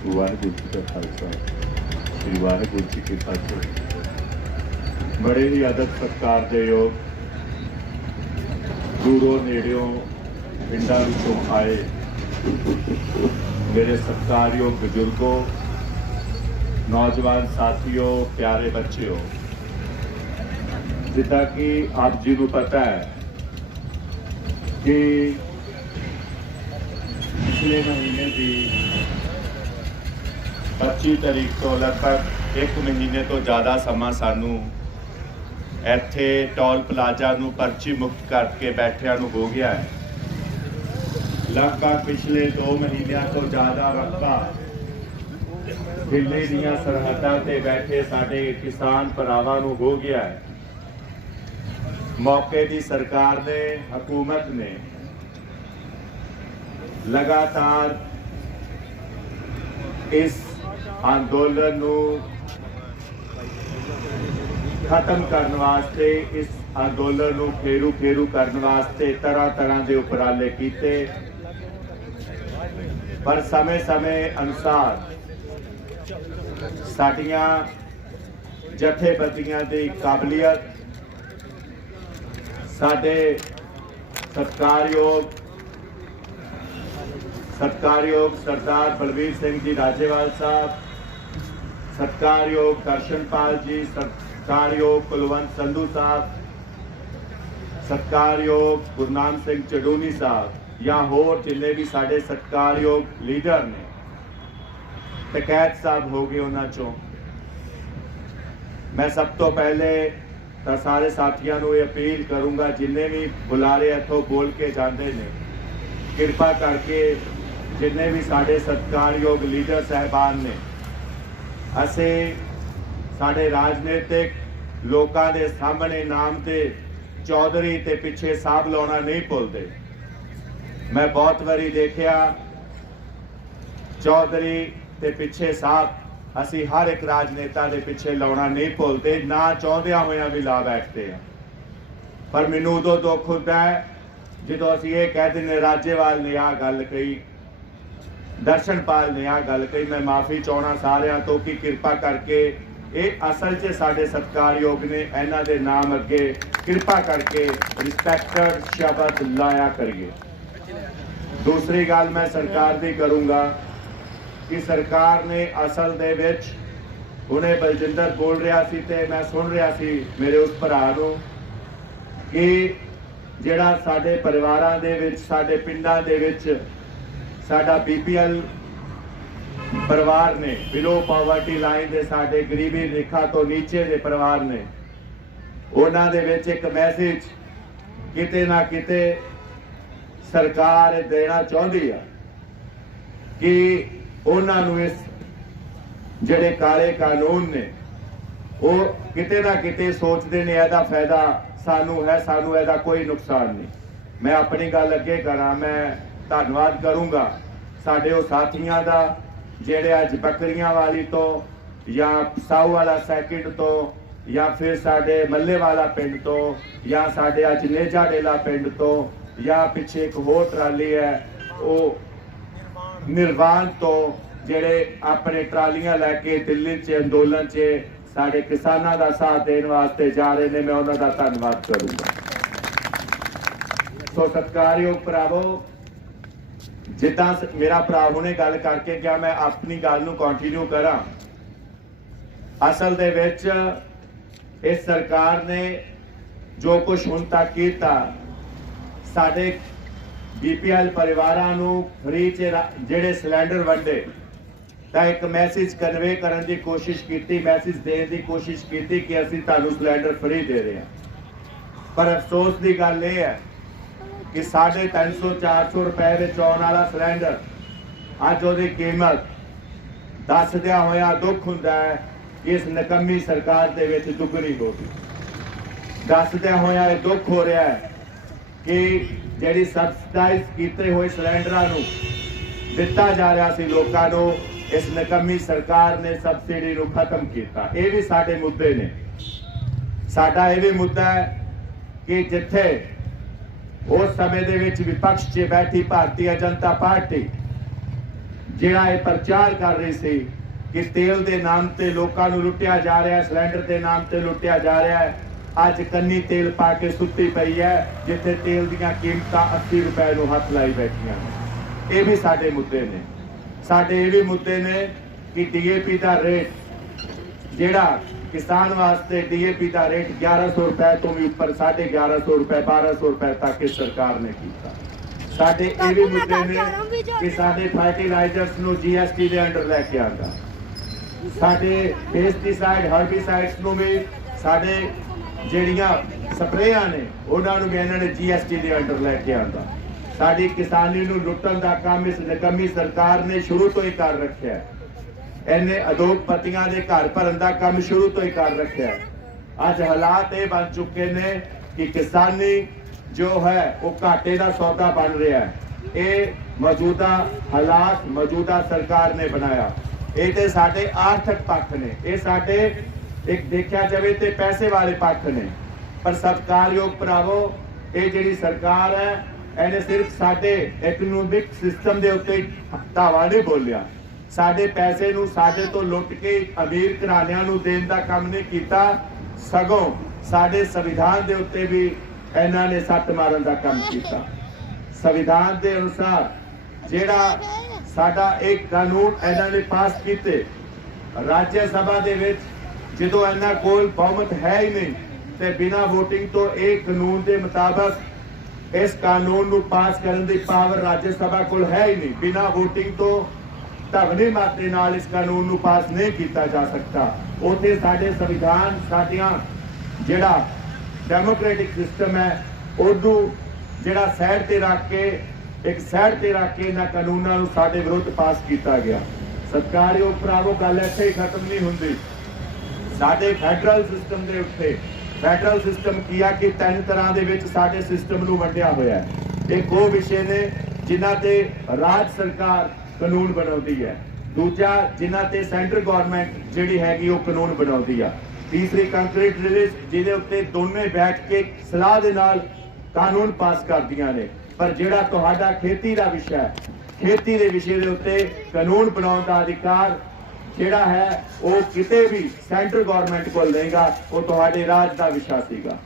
वाहिगुरू जी का खालसा श्री वाहिगुरू जी की फतेह। बड़े ही अदब सत्कार दे योग दूरों नेड़ियों पिंडां विचों आए मेरे सत्कारयोग बुजुर्गों, नौजवान साथियों, प्यारे बच्चों, जिदा कि आप जी को पता है कि पिछले महीने की 25 तारीख तो लगभग एक महीने तो ज़्यादा समा सानू ਇੱਥੇ टोल प्लाजा ਨੂੰ पर्ची मुक्त करके बैठिया हो गया है। लगभग पिछले 2 महीनों तो ज़्यादा वक्ता दिल्ली दीयां सरहदां ते बैठे साडे किसान भरावां नूं हो गया है। मौके की सरकार ने, हुकूमत ने लगातार इस अंदोलन नूं खत्म करने वास्ते, इस अंदोलन नूं फेरू फेरू करने वास्ते तरह तरह के उपराले किए, पर समय समय अनुसार साडियां जथेबंदियां दी काबलियत, साडे सत्कारयोग सरदार बलबीर सिंह जी राजेवाल साहब, सत्कारयोग दर्शनपाल जी, सत्कारयोग कुलवंत संधू साहब, सत्कारयोग गुरनाम सिंह चडूनी साहब या होर जिन्ने भी साडे सत्कारयोग लीडर ने, टकैत साहब हो गए उन्हां चों। मैं सब तो पहले तो सारे साथियों को अपील करूँगा, जिन्हें भी बुलारे इथों बोल के जाते हैं, कृपा करके जिन्हें भी साडे सत्कारयोग लीडर साहबान ने, असे साडे राजनीतिक लोगों के सामने नाम ते चौधरी ते पिछे साहब लाना नहीं भूलते। मैं बहुत बारी देखा चौधरी ते पिछे साहब असी हर एक राजनेता के पिछे लाना नहीं भूलते, ना चाहदिया होया भी ला बैठते हैं। पर मैनू उदों दुख होता है जो असी ये कह दें राजेवाल ने आ गल कही, दर्शनपाल ने आ गल कही। मैं माफ़ी चाहना सारिਆਂ तो कि कृपा करके ये असल च साडे सत्कारयोग ने इन्हां दे नाम अगे कृपा करके रिस्पैक्टेड शब्द लाया करिए। दूसरी गल मैं सरकार की करूँगा कि सरकार ने असल दे विच हुणे बलजिंदर बोल रहा सी ते मैं सुन रहा सी मेरे उस भरा नूं कि जिहड़ा साडे परिवारां दे विच, साडे पिंडां दे विच साडा BPL परिवार ने, बिलो पॉवर्टी लाइन दे साडे गरीबी रेखा तो नीचे दे परिवार ने, उन्हां दे विच एक मैसेज किते ना किते सरकार देना चाहती है कि उन्हां नूं इस जिहड़े काले कानून ने वो किते ना किते सोचते ने इहदा फायदा सानू है, सानू इहदा कोई नुकसान नहीं। मैं अपनी गल अगे करा, मैं धन्नवाद करूँगा साडे वो साथियों का जेड़े अज बकरियां वाली तो या साऊ वाला सैकिंड तो या फिर साडे मल्ले वाला पिंड तो या साडे अज नेजा डेला पिंड तो या पिछे एक होर ट्राली है वो निर्वाण तो जेड़े अपने ट्रालियां लैके दिल्ली च अंदोलन च साडे किसानां दा साथ देने वास्ते जा रहे हैं, मैं उन्हां दा धन्नवाद करूँगा। तो सत्कारयोग भरावो, जिदा मेरा भरा हुणे गल करके गया, मैं अपनी गल नूं कंटिन्यू करा। असल दे विच इस सरकार ने जो कुछ हुण तक कीता, साडे BPL परिवारां नूं फ्री च जिहड़े सिलेंडर वंडे तां एक मैसेज कन्वे करन की कोशिश की, मैसेज देने की कोशिश की कि असीं तुहानूं सिलेंडर फ्री दे रहे हैं। पर अफसोस की गल यह है कि 350-400 रुपए विच आउण वाला सिलेंडर अज उहदी कीमत दसदिया होया दुख हुंदा है कि इस नकम्मी सरकार दे विच दुगनी हो गई। दसदिया होया यह दुख हो रहा है कि जिहड़ी सबसिडाइज कीते हुए सिलेंडरां नूं दिता जा रहा सी लोकां नूं, इस नकम्मी सरकार ने सबसिडी नूं खत्म किया। ये भी साडे मुद्दे ने। साडा यह भी मुद्दा है कि जिथे उस समय दे विच विपक्ष च बैठी भारतीय जनता पार्टी ਜਿਹੜਾ ਇਹ ਪ੍ਰਚਾਰ ਕਰ ਰਹੀ ਸੀ ਕਿ ਤੇਲ ਦੇ ਨਾਮ ਤੇ ਲੋਕਾਂ ਨੂੰ ਲੁੱਟਿਆ ਜਾ ਰਿਹਾ, ਸਿਲੰਡਰ ਦੇ ਨਾਮ ਤੇ ਲੁੱਟਿਆ ਜਾ ਰਿਹਾ ਹੈ। ਅੱਜ ਕੰਨੀ ਤੇਲ ਪਾ ਕੇ ਸੁੱਤੀ ਪਈ ਹੈ, ਜਿੱਥੇ ਤੇਲ ਦੀਆਂ ਕੀਮਤਾਂ 80 ਰੁਪਏ ਨੂੰ ਹੱਥ ਲਾਈ ਬੈਠੀਆਂ ਨੇ। ਇਹ ਵੀ ਸਾਡੇ ਮੁੱਦੇ ਨੇ। ਸਾਡੇ ਇਹ ਵੀ ਮੁੱਦੇ ਨੇ ਕਿ ਡੀਏਪੀ ਦਾ ਰੇਟ, ਜਿਹੜਾ किसान वास्ते डीएपी का रेट 1100 रुपए तो भी ऊपर 1150 रुपए 1200 रुपए तक इस सरकार ने किया। साडे ये भी मुद्दे ने कि साडे फर्टिलाइजर्स नु जीएसटी दे अंडर लेके आंदा, साडे पेस्टिसाइड हर्बिसाइड्स नु भी साडे ਜਿਹੜੀਆਂ ਸਪਰੇਆਂ ਨੇ ਉਹਨਾਂ ਨੂੰ ਵੀ ਇਹਨਾਂ ਨੇ जीएसटी ਦੇ ਅੰਡਰ ਲੈ ਕੇ ਆਂਦਾ। ਸਾਡੀ ਕਿਸਾਨੀ ਨੂੰ ਲੁੱਟਣ ਦਾ ਕੰਮ ਇਸ ਨਿਕੰਮੀ ਸਰਕਾਰ ਨੇ ਸ਼ੁਰੂ ਤੋਂ ਹੀ ਕਰ ਰੱਖਿਆ ਹੈ। ਇਹਨੇ ਉਦਯੋਗਪਤੀਆਂ ਦੇ ਘਰ ਭਰਨ ਦਾ ਕੰਮ ਸ਼ੁਰੂ ਤੋਂ ਹੀ ਕਰ ਰੱਖਿਆ। ਅੱਜ ਹਾਲਾਤ ਇਹ ਬਣ ਚੁੱਕੇ ਨੇ ਕਿ ਕਿਸਾਨੀ ਜੋ ਹੈ ਉਹ ਘਾਟੇ ਦਾ ਸੌਦਾ ਬਣ ਰਿਹਾ ਹੈ। ਇਹ ਮੌਜੂਦਾ ਹਾਲਾਤ ਮੌਜੂਦਾ ਸਰਕਾਰ ਨੇ ਬਣਾਇਆ। ਇਹ ਤੇ ਸਾਡੇ ਆਰਥਿਕ ਪੱਖ ਨੇ, ਇਹ ਸਾਡੇ ਇੱਕ ਦੇਖਿਆ ਜਾਵੇ ਤੇ ਪੈਸੇ ਵਾਲੇ ਪੱਖ ਨੇ। ਪਰ ਸਤਿਕਾਰਯੋਗ ਭਰਾਵੋ, ਇਹ ਜਿਹੜੀ ਸਰਕਾਰ ਹੈ ਇਹਨੇ ਸਿਰਫ ਸਾਡੇ ਇਕਨੋਮਿਕ ਸਿਸਟਮ ਦੇ ਉੱਤੇ ਧਾਵਾ ਨਹੀਂ ਬੋਲਿਆ, ਸਾਡੇ ਪੈਸੇ ਨੂੰ ਸਾਡੇ ਤੋਂ ਲੁੱਟ ਕੇ ਅਮੀਰ ਘਰਾਣਿਆਂ ਨੂੰ ਦੇਣ ਦਾ ਕੰਮ ਨਹੀਂ ਕੀਤਾ, ਸਗੋਂ ਸਾਡੇ ਸੰਵਿਧਾਨ ਦੇ ਉੱਤੇ ਵੀ ਇਹਨਾਂ ਨੇ ਸੱਟ ਮਾਰਨ ਦਾ ਕੰਮ ਕੀਤਾ। ਸੰਵਿਧਾਨ ਦੇ ਅਨੁਸਾਰ ਜਿਹੜਾ ਸਾਡਾ ਇੱਕ ਕਾਨੂੰਨ ਇਹਨਾਂ ਨੇ ਪਾਸ ਕੀਤੇ, ਰਾਜ ਸਭਾ ਦੇ ਵਿੱਚ ਜਦੋਂ ਇਹਨਾਂ ਕੋਲ ਬਹੁਮਤ ਹੈ ਹੀ ਨਹੀਂ ਤੇ ਬਿਨਾਂ ਵੋਟਿੰਗ ਤੋਂ ਇਹ ਕਾਨੂੰਨ ਦੇ ਮੁਤਾਬਕ ਇਸ ਕਾਨੂੰਨ ਨੂੰ ਪਾਸ ਕਰਨ ਦੀ ਪਾਵਰ ਰਾਜ ਸਭਾ ਕੋਲ ਹੈ ਹੀ ਨਹੀਂ। ਬਿਨਾਂ ਵੋਟਿੰਗ ਤੋਂ ਧਰਨੇ ਮਾਤੇ ਨਾਲ ਇਸ ਕਾਨੂੰਨ ਨੂੰ ਪਾਸ ਨਹੀਂ ਕੀਤਾ ਜਾ ਸਕਦਾ। ਉੱਥੇ ਸਾਡੇ ਸੰਵਿਧਾਨ ਸਾਡੀਆਂ ਜਿਹੜਾ ਡੈਮੋਕ੍ਰੈਟਿਕ ਸਿਸਟਮ ਹੈ ਉਹਨੂੰ ਜਿਹੜਾ ਸਾਈਡ ਤੇ ਰੱਖ ਕੇ ਇਹਨਾਂ ਕਾਨੂੰਨਾਂ ਨੂੰ ਸਾਡੇ ਵਿਰੁੱਧ ਪਾਸ ਕੀਤਾ ਗਿਆ। ਸਤਿਕਾਰਯੋਗ ਭਰਾਵੋ, ਗੱਲ ਇੱਥੇ ਹੀ ਖਤਮ ਨਹੀਂ ਹੁੰਦੀ। ਸਾਡੇ ਫੈਡਰਲ ਸਿਸਟਮ ਦੇ ਉੱਤੇ ਫੈਡਰਲ ਸਿਸਟਮ ਕੀਆ ਕਿ 3 ਤਰ੍ਹਾਂ ਦੇ ਵਿੱਚ ਸਾਡੇ ਸਿਸਟਮ ਨੂੰ ਵੰਡਿਆ ਹੋਇਆ ਹੈ। ਇੱਕ ਉਹ ਵਿਸ਼ੇ ਨੇ ਜਿਨ੍ਹਾਂ ਤੇ ਰਾਜ ਸਰਕਾਰ ਕਾਨੂੰਨ ਬਣਾਉਂਦੀ ਹੈ, ਦੂਜਾ ਜਿਨ੍ਹਾਂ ਤੇ ਸੈਂਟਰ ਗਵਰਨਮੈਂਟ ਜਿਹੜੀ ਹੈਗੀ ਉਹ ਕਾਨੂੰਨ ਬਣਾਉਂਦੀ ਆ, ਤੀਸਰੀ ਕੰਕਰੀਟ ਰਿਲੀਜ਼ ਜਿਹਦੇ ਉੱਤੇ ਦੋਨੇ ਬੈਠ ਕੇ ਸਲਾਹ ਦੇ ਨਾਲ ਕਾਨੂੰਨ ਪਾਸ ਕਰਦੀਆਂ ਨੇ। ਪਰ ਜਿਹੜਾ ਤੁਹਾਡਾ ਖੇਤੀ ਦਾ ਵਿਸ਼ਾ ਹੈ, ਖੇਤੀ ਦੇ ਵਿਸ਼ੇ ਦੇ ਉੱਤੇ ਕਾਨੂੰਨ ਬਣਾਉਣ ਦਾ ਅਧਿਕਾਰ ਜਿਹੜਾ ਹੈ ਉਹ ਕਿਤੇ ਵੀ ਸੈਂਟਰ ਗਵਰਨਮੈਂਟ ਕੋਲ ਨਹੀਂਗਾ, ਉਹ ਤੁਹਾਡੇ ਰਾਜ ਦਾ ਵਿਸ਼ਾ ਸੀਗਾ।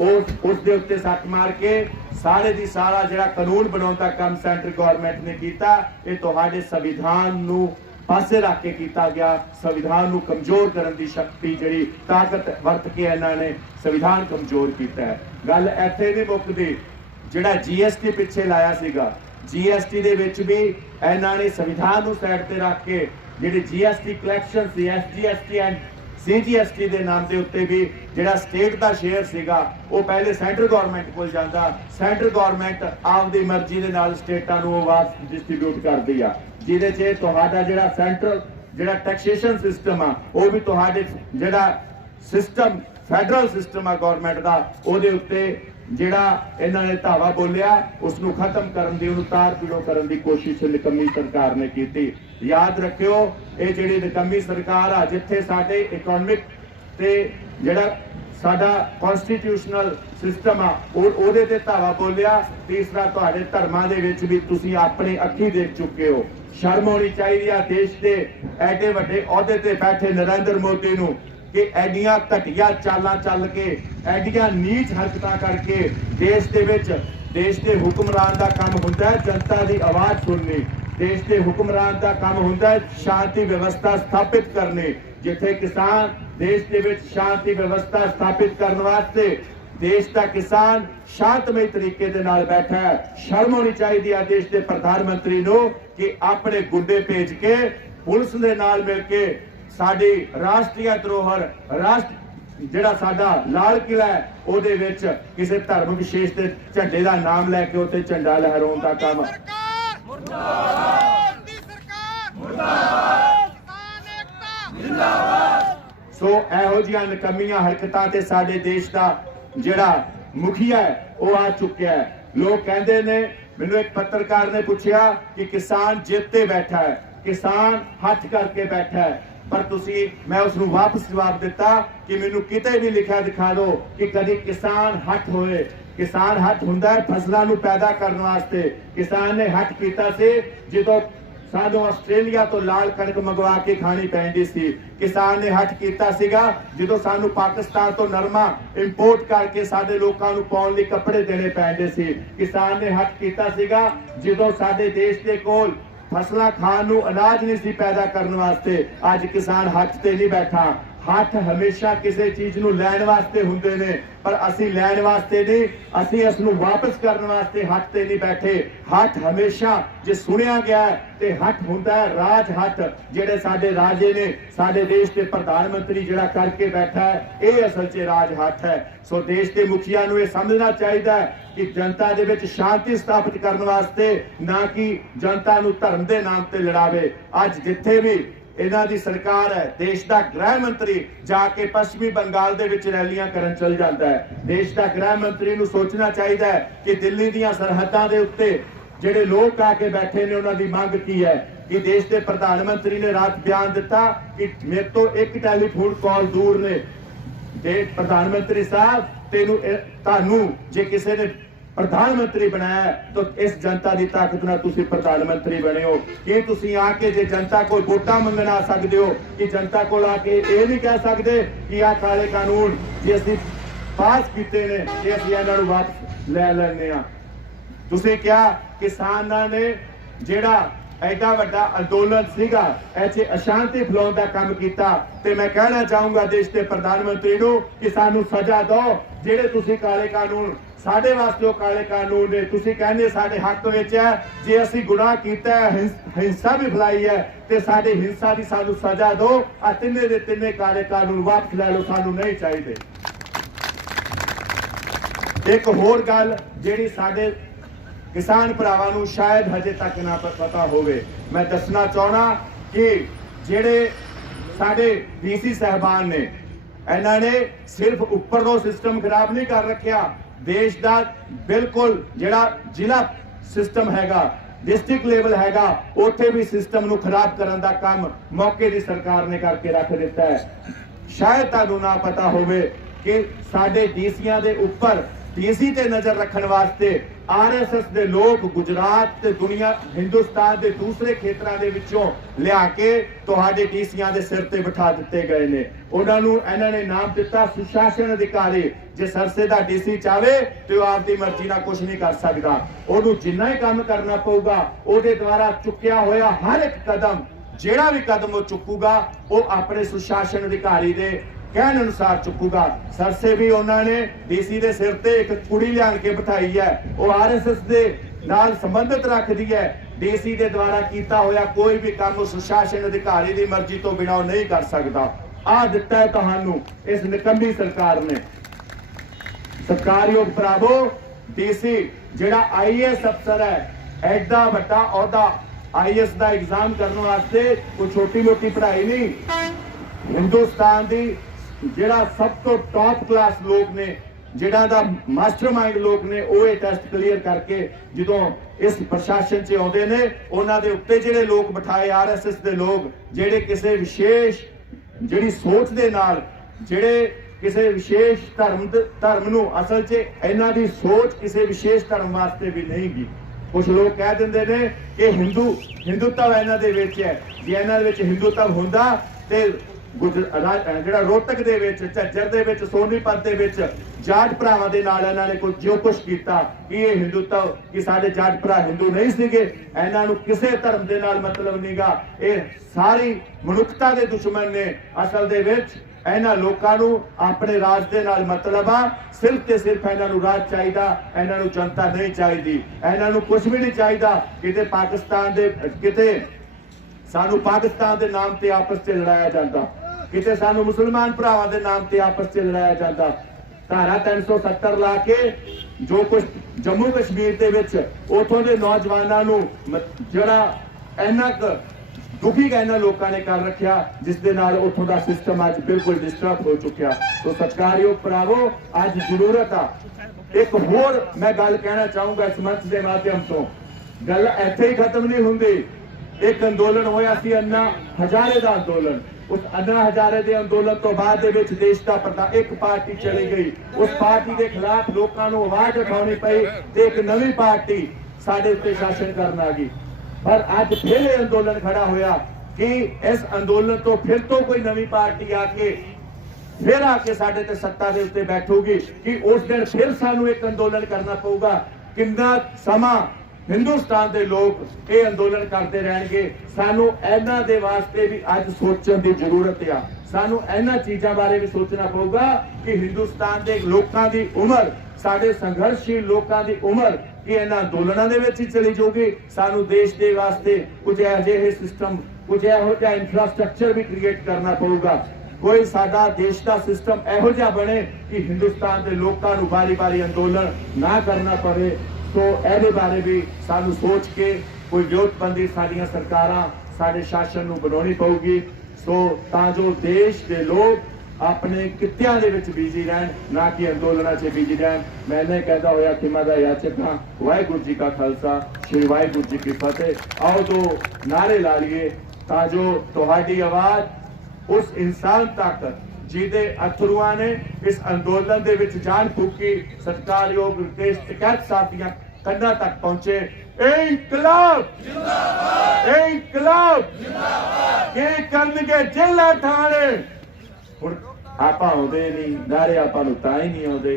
ਉਸ ਦੇ ਉੱਤੇ ਸੱਟ ਮਾਰ ਕੇ ਸਾਰੇ ਦੀ ਸਾਰਾ ਜਿਹੜਾ ਕਾਨੂੰਨ ਬਣਾਉਣ ਦਾ ਕੰਮ ਸੈਂਟਰ ਗਵਰਨਮੈਂਟ ਨੇ ਕੀਤਾ, ਇਹ ਤੁਹਾਡੇ ਸੰਵਿਧਾਨ ਨੂੰ ਪਾਸੇ ਰੱਖ ਕੇ ਕੀਤਾ ਗਿਆ। ਸੰਵਿਧਾਨ ਨੂੰ ਕਮਜ਼ੋਰ ਕਰਨ ਦੀ ਸ਼ਕਤੀ ਜਿਹੜੀ ਤਾਕਤ ਵਰਤ ਕੇ ਇਹਨਾਂ ਨੇ ਸੰਵਿਧਾਨ ਕਮਜ਼ੋਰ ਕੀਤਾ ਹੈ। ਗੱਲ ਇੱਥੇ ਨਹੀਂ ਮੁੱਕਦੀ। ਜਿਹੜਾ GST ਪਿੱਛੇ ਲਾਇਆ ਸੀਗਾ, GST ਦੇ ਵਿੱਚ ਵੀ ਇਹਨਾਂ ਨੇ ਸੰਵਿਧਾਨ ਨੂੰ ਸਾਈਡ ਤੇ ਰੱਖ ਕੇ ਜਿਹੜੀ GST collection C, SGST and CGST ਦੇ ਨਾਮ ਦੇ ਉੱਤੇ ਵੀ ਜਿਹੜਾ ਸਟੇਟ ਦਾ ਸ਼ੇਅਰ ਸੀਗਾ ਉਹ ਪਹਿਲੇ ਸੈਂਟਰ ਗਵਰਨਮੈਂਟ ਕੋਲ ਜਾਂਦਾ। ਸੈਂਟਰ ਗਵਰਨਮੈਂਟ ਆਪਦੀ ਮਰਜ਼ੀ ਦੇ ਨਾਲ ਸਟੇਟਾਂ ਨੂੰ ਆਵਾਜ਼ ਡਿਸਟ੍ਰੀਬਿਊਟ ਕਰਦੀ ਆ, ਜਿਹਦੇ 'ਚ ਤੁਹਾਡਾ ਜਿਹੜਾ ਸੈਂਟਰਲ ਜਿਹੜਾ ਟੈਕਸੇਸ਼ਨ ਸਿਸਟਮ ਆ ਉਹ ਵੀ ਤੁਹਾਡੇ ਜਿਹੜਾ ਸਿਸਟਮ ਫੈਡਰਲ ਸਿਸਟਮ ਆ ਗਵਰਨਮੈਂਟ ਦਾ, ਉਹਦੇ ਉੱਤੇ ਜਿਹੜਾ ਇਹਨਾਂ ਨੇ ਧਾਵਾ ਬੋਲਿਆ ਉਸ ਨੂੰ ਖਤਮ ਕਰਨ ਦੀ, ਉਹਨੂੰ ਤਾਰ ਪੀੜੋ ਕਰਨ ਦੀ ਕੋਸ਼ਿਸ਼ ਨਿਕੰਮੀ ਸਰਕਾਰ ਨੇ ਕੀਤੀ। ਯਾਦ ਰੱਖਿਓ, ਇਹ ਜਿਹੜੀ ਨਿਕੰਮੀ ਸਰਕਾਰ ਆ ਜਿੱਥੇ ਸਾਡੇ ਇਕਨੋਮਿਕ ਤੇ ਜਿਹੜਾ ਸਾਡਾ ਕਨਸਟੀਟਿਊਸ਼ਨਲ ਸਿਸਟਮ ਆ ਉਹਦੇ ਤੇ ਧਾਵਾ ਬੋਲਿਆ। ਤੀਸਰਾ, ਤੁਹਾਡੇ ਧਰਮਾਂ ਦੇ ਵਿੱਚ ਵੀ ਤੁਸੀਂ ਆਪਣੇ ਅੱਖੀ ਦੇਖ ਚੁੱਕੇ ਹੋ। ਸ਼ਰਮ ਹੋਣੀ ਚਾਹੀਦੀ ਆ ਦੇਸ਼ ਦੇ ਐਡੇ ਵੱਡੇ ਅਹੁਦੇ ਤੇ ਬੈਠੇ ਨਰਿੰਦਰ ਮੋਦੀ ਨੂੰ ਕਿ ਐਡੀਆਂ ਘਟੀਆ ਚਾਲਾਂ ਚੱਲ ਕੇ, ਐਡੀਆਂ ਨੀਚ ਹਰਕਤਾਂ ਕਰਕੇ ਦੇਸ਼ ਦੇ ਵਿੱਚ ਦੇਸ਼ ਦੇ ਹੁਕਮਰਾਨ ਦਾ ਕੰਮ ਹੁੰਦਾ ਹੈ ਜਨਤਾ ਦੀ ਆਵਾਜ਼ ਸੁਣਨੀ। ਦੇਸ਼ ਦੇ ਹੁਕਮਰਾਨ ਦਾ ਕੰਮ ਹੁੰਦਾ ਹੈ ਸ਼ਾਂਤੀ ਵਿਵਸਥਾ ਸਥਾਪਿਤ ਕਰਨੀ। ਜਿੱਥੇ ਕਿਸਾਨ ਦੇਸ਼ ਦੇ ਵਿੱਚ ਸ਼ਾਂਤੀ ਵਿਵਸਥਾ ਸਥਾਪਿਤ ਕਰਨ ਵਾਸਤੇ ਦੇਸ਼ ਦਾ ਕਿਸਾਨ ਸ਼ਾਂਤਮਈ ਤਰੀਕੇ ਦੇ ਨਾਲ ਬੈਠਾ ਹੈ। ਸ਼ਰਮ ਹੋਣੀ ਚਾਹੀਦੀ ਹੈ ਦੇਸ਼ ਦੇ ਪ੍ਰਧਾਨ ਮੰਤਰੀ ਨੂੰ ਕਿ ਆਪਣੇ ਗੁੰਡੇ ਭੇਜ ਕੇ ਪੁਲਿਸ ਦੇ ਨਾਲ ਮਿਲ ਕੇ ਸਾਡੀ ਰਾਸ਼ਟਰੀ ਧਰੋਹਰ ਜਿਹੜਾ ਸਾਡਾ ਲਾਲ ਕਿਲਾ ਹੈ ਉਹਦੇ ਵਿੱਚ ਕਿਸੇ ਧਰਮ ਵਿਸ਼ੇਸ਼ ਦੇ ਝੰਡੇ ਦਾ ਨਾਮ ਲੈ ਕੇ ਉੱਤੇ ਝੰਡਾ ਲਹਿਰਾਉਣ ਦਾ ਕੰਮ। ਸੋ ਇਹੋ ਜਿਹੀਆਂ ਨਕਮੀਆਂ ਹਰਕਤਾਂ ਤੇ ਸਾਡੇ ਦੇਸ਼ ਦਾ ਜਿਹੜਾ ਮੁਖੀਆ ਹੈ ਉਹ ਆ ਚੁੱਕਿਆ ਹੈ। ਲੋਕ ਕਹਿੰਦੇ ਨੇ, ਮੈਨੂੰ ਇੱਕ ਪੱਤਰਕਾਰ ਨੇ ਪੁੱਛਿਆ ਕਿ ਕਿਸਾਨ ਜਿੱਤ ਤੇ ਬੈਠਾ ਹੈ, ਕਿਸਾਨ ਹੱਥ ਕਰਕੇ ਬੈਠਾ ਹੈ, ਪਰ ਤੁਸੀਂ ਮੈਂ ਉਸ ਨੂੰ ਵਾਪਸ ਜਵਾਬ ਦਿੱਤਾ ਕਿ ਮੈਨੂੰ ਕਿਤੇ ਵੀ ਲਿਖਿਆ ਦਿਖਾ ਦਿਓ ਕਿ ਕਦੀ ਕਿਸਾਨ ਹੱਥ ਹੋਏ। ਕਿਸਾਨ ਹੱਥ ਹੁੰਦਾ ਹੈ ਫਸਲਾਂ ਨੂੰ ਪੈਦਾ ਕਰਨ ਵਾਸਤੇ। ਕਿਸਾਨ ਨੇ ਹੱਥ ਕੀਤਾ ਸੀ ਜਦੋਂ सानू आस्ट्रेलिया तो लाल कणक मंगवा के खानी पैंदी सी। किसान ने हट कीता सीगा जो सानू पाकिस्तान तो नरमा इंपोर्ट करके साडे लोकां नू पाउण लई कपड़े देने पैंदे सी। किसान ने हट कीता सीगा जो साडे देश दे कोल फसलां खाण नू अनाज नहीं सी पैदा करने वास्ते। अज किसान हट ते नहीं बैठा। हथ हमेशा किसी चीज नू लैण वास्ते हुंदे ने, पर असी लैण वास्ते नहीं, असी इस नू वापस करने वास्ते हथ ते नहीं बैठे। हथ हमेशा जे सुनिया गया है ते हथ हुंदा है राज हथ, जेड़े साडे राजे ने साडे देश के प्रधानमंत्री जिहड़ा करके बैठा है, ये असल च राज हथ है। सो देश के मुखिया नू ये समझना चाहिए कि जनता दे विच शांति स्थापित करने वास्ते, ना कि जनता नू धर्म के नाम ते लड़ावे। अज जिथे भी इन्हां दी सरकार है, देश का गृह मंत्री जाके पश्चिमी बंगाल दे विच रैलियां करन चल जाता है। देश का गृह मंत्री नू सोचना चाहिए कि दिल्ली दीयां सरहदां दे उत्ते जिहड़े लोग आके बैठे ने उन्हां दी मंग की है। कि देश के प्रधानमंत्री ने रात बयान दिता कि मेरे तो एक टैलीफोन कॉल दूर ने, देश प्रधानमंत्री साहब तेनू तानू जे किसी ने प्रधानमंत्री बनाया तो इस जनता की ताकत नाल तुसीं प्रधानमंत्री बने हो। कि तुसीं आके जे जनता को वोटां मंगण आ सकदे हो, कि जनता को आके ये नहीं कह सकते कि आ काले कानून जे असीं पास कीते ने कि असीं इन्हां नूं वापस लै लैंदे आ। तुसीं क्या किसानां ने जिहड़ा एडा वड्डा अंदोलन सीगा ऐसे अशांति फैलाउण दा काम कीता, ते मैं कहना चाहूंगा देश के प्रधानमंत्री नूं कि सानू सजा दो। जिहड़े तुसीं काले कानून साडे वास्ते वो काले कानून ने, तुसीं कहंदे साडे हक विच है, जे असीं गुनाह कीता है, हिंसा भी फैलाई है, ते साडे हिंसा दी सानू सजा दो। आ तिन्ने दे तिन्ने काले कानून वापस लै लो, सानू नहीं चाहिए। एक होर गल जिहड़ी साडे किसान भरावां नूं शायद हजे तक ना पता होवे, मैं दसना चाहना कि जिहड़े साडे डीसी साहबान ने, इन्हां ने सिर्फ उपरलो सिस्टम खराब नहीं कर रखिया, देश का बिल्कुल जिहड़ा जिला सिस्टम हैगा, डिस्ट्रिक्ट लेवल हैगा, उत्थे भी सिस्टम नूं खराब करन दा काम मौके दी सरकार ने करके रख दिता है। शायद तुहानूं ना पता होवे कि साडे डीसीआं दे उपर डीसी ते नजर रखने वास्ते आरएसएस दे लोग गुजरात ते दुनिया हिंदुस्तान के दूसरे खेतरां दे विचों लिया के तुहाडे डीसीआं दे सिर ते बिठा दिते गए ने। उन्हां नूं इन्हां ने नाम दिता सुशासन अधिकारी। जे सरसे दा डीसी चाहे तो वो आपकी मर्जी नाल कुछ नहीं कर सकता, उहनूं जिन्ना ही काम करना पऊगा, उहदे द्वारा चुक्या होया हर एक कदम, जिहड़ा भी कदम वो चुकूगा वो अपने सुशासन अधिकारी दे कहने अनुसार चुकूगा। सरसे भी उन्होंने डीसी के सिर ते एक कुड़ी लिया के बिठाई है, वो आरएसएस दे नाल संबंधित रखती है। डीसी के द्वारा किया होया कोई भी काम सुशासन अधिकारी की मर्जी तो बिना नहीं कर सकता। आ दिता है तुहानू इस निकम्मी सरकार ने। सत्कारयोग भरावो, डीसी जिहड़ा आईएएस अफसर है, एडा वड्डा अहुदा आईएएस का एग्जाम करने वास्ते कोई छोटी मोटी पढ़ाई नहीं। हिंदुस्तान की जिहड़ा सब तो टॉप क्लास लोग ने, जिहड़ा दा मास्टरमाइंड लोग ने, वो ये टेस्ट क्लीयर करके जो इस प्रशासन च आउंदे ने, उन्हां दे उत्ते जिहड़े लोग बिठाए आरएसएस दे लोग, जिहड़े किसी विशेष जिहड़ी सोच दे नाल, जिहड़े किसी विशेष धर्म नूं, असल च इन्हां दी सोच किसी विशेष धर्म वास्ते भी नहीं गी। कुछ लोग कह दिंदे ने कि हिंदुत्व इन्हां दे विच है, जे इन्हां दे विच हिंदुत्व हुंदा ते जिहड़ा रोहतक दे विच, झज्जर दे विच, सोनीपत दे विच जाट भरावां दे नाल इन्हां ने कुछ जो कुछ कीता कि ये हिंदुत्व, कि साडे जाट भरा हिंदू नहीं सीगे, इन्हां नूं किसे धर्म दे नाल मतलब नहींगा, ये सारी मनुखता दे दुश्मन ने। असल दे विच इन्हां लोकां नूं अपने राज दे नाल मतलब आ, सिर्फ ते सिर्फ इन्हां नूं राज चाहिदा, इन्हां नूं जनता नहीं चाहिदी, इन्हां नूं कुछ भी नहीं चाहिदा। किते पाकिस्तान दे किते सानू पाकिस्तान के नाम से आपस से लड़ाया जाता, किते सानू मुसलमान भरावां दे नाम से आपस से लड़ाया जाता। धारा 370 ला के जो कुछ जम्मू कश्मीर दे विच उथों दे नौजवानों नूं जिहड़ा इन्ना दुखी इन्हां लोकां ने कर रखिया, जिस दे नाल उथों दा सिस्टम अज बिल्कुल डिस्टर्ब हो चुकिया। तो सत्कारयोग भरावो, अज जरूरत आ एक होर मैं गल कहना चाहूंगा इस मंच के माध्यम तो। गल इत्थे ही खत्म नहीं हुंदी। एक अंदोलन होया सी अन्ना हजारे का अंदोलन, उस अन्ना हजारे के अंदोलन तो बाद दे विच देश का एक पार्टी चली गई, उस पार्टी के खिलाफ लोगों को आवाज उठानी पई ते एक नवी पार्टी साडे उत्ते शासन करन आ गई। पर अज फिर ये अंदोलन खड़ा होया कि इस अंदोलन तो फिर तो कोई नवी पार्टी आके फिर आके साडे ते सत्ता दे उत्ते बैठूगी कि उस दिन फिर सानू एक अंदोलन करना पऊगा। कितना समा हिंदुस्तान के लोग ये अंदोलन करते रहेंगे। सानू इन्हां दे वास्ते भी अज सोचण की जरूरत आ। सानू इन्हां चीज़ां बारे भी सोचना पऊगा कि हिंदुस्तान के लोगों की उम्र, साडे संघर्षशील लोगों की उम्र कि इन्हां अंदोलनां दे विच ही चली जाऊगी। सानू देश के वास्ते कुछ अजिहे सिस्टम, कुछ इहो जिहा इंफ्रास्ट्रक्चर भी क्रिएट करना पऊगा। कोई साडा देश का सिस्टम इहो जिहा बने कि हिंदुस्तान के लोगों को बारी बारी अंदोलन ना करना पवे। तो ਇਹਦੇ बारे भी सानू सोच के कोई विरोधबंदी साडियां सरकारां साडे शासन नूं बनाउणी पऊगी। सो तां जो देश के लोग अपने कित्तियां दे विच बिजी रहन, ना कि अंदोलनां 'च बिजी रहन। मैं इन्हें कहता होया खिमा दा याचक हां। वाहिगुरू जी का खालसा, श्री वाहिगुरू जी की फतेह। आओ दो नारे ला लिए तां जो तुहाडी आवाज़ उस इंसान तक जिहदे अथरुआं ने इस अंदोलन दे विच जान फूकी, सत्कारयोग रितेश टिकैत साथियां कन्ना तक पहुंचे। इंकलाब जिंदाबाद, इंकलाब जिंदाबाद। के करनगे जेला ठाणे। हुण आपां आउंदे नहीं नारे, आपां नूं तां ही नहीं आउंदे।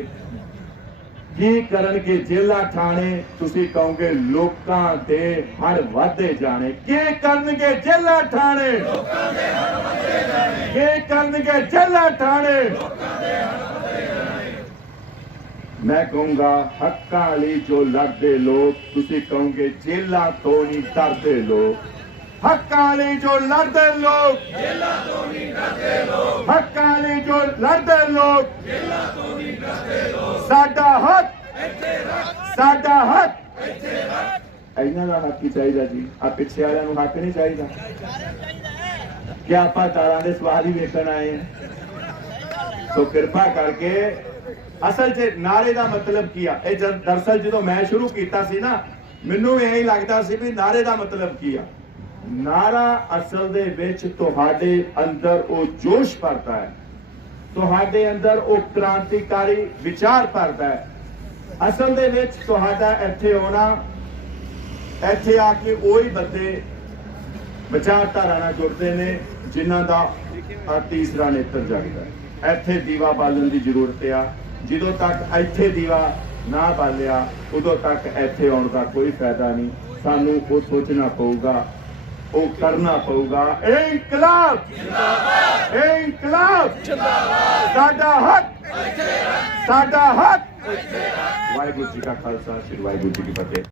की करनगे जेला ठाणे, तुसीं कहोगे लोकां दे हड़ वधदे जाणे। के करनगे जेला ठाणे, लोकां दे हड़ वधदे जाणे। के करनगे जेला ठाणे, लोकां दे हड़ वधदे जाणे। मैं कहूंगा हक्कां लई जो लड़दे लोग, तुसीं कहोगे जेलां तो नहीं डरदे लोग। हक्कां लई जो लड़दे लोग, जेलां तो नहीं डरदे लोग। हक्कां लई जो लड़दे लोग, जेलां तो नहीं डरदे लोग। साडा हक इत्थे रख, साडा हक इत्थे रख। इन्हां दा हक ही चाहिदा जी, आ पिछे वालियां नूं हक नहीं चाहिदा। क्या आपां तारां दे सवाल ही वेखण आए हैं? तो किरपा करके असल च नारे का मतलब की आ। दरअसल जो मैं शुरू किया सी ना, मैनू यही लगता सी भी नारे का मतलब की आ। नारा असल दे विच तुहाडे अंदर वो जोश भरता है, तुहाडे अंदर वो क्रांतिकारी विचार भरता है। असल दे विच तुहाडा इत्थे आउणा, इत्थे आके वही बंदे विचारधारा नाल जुड़ते ने जिन्हां दा तीसरा नेत्र जगदा है। इत्थे दीवा बालन की जरूरत आ। ਜਦੋਂ तक ਇੱਥੇ दीवा ना बालिया उदों तक ਇੱਥੇ आउण का कोई फायदा नहीं। सानू वो सोचना पऊगा, वो करना पऊगा। इंकलाब जिंदाबाद, इंकलाब जिंदाबाद। साडा हक, साडा हक। वाहिगुरू जी का खालसा, श्री वाहिगुरू जी की फतेह।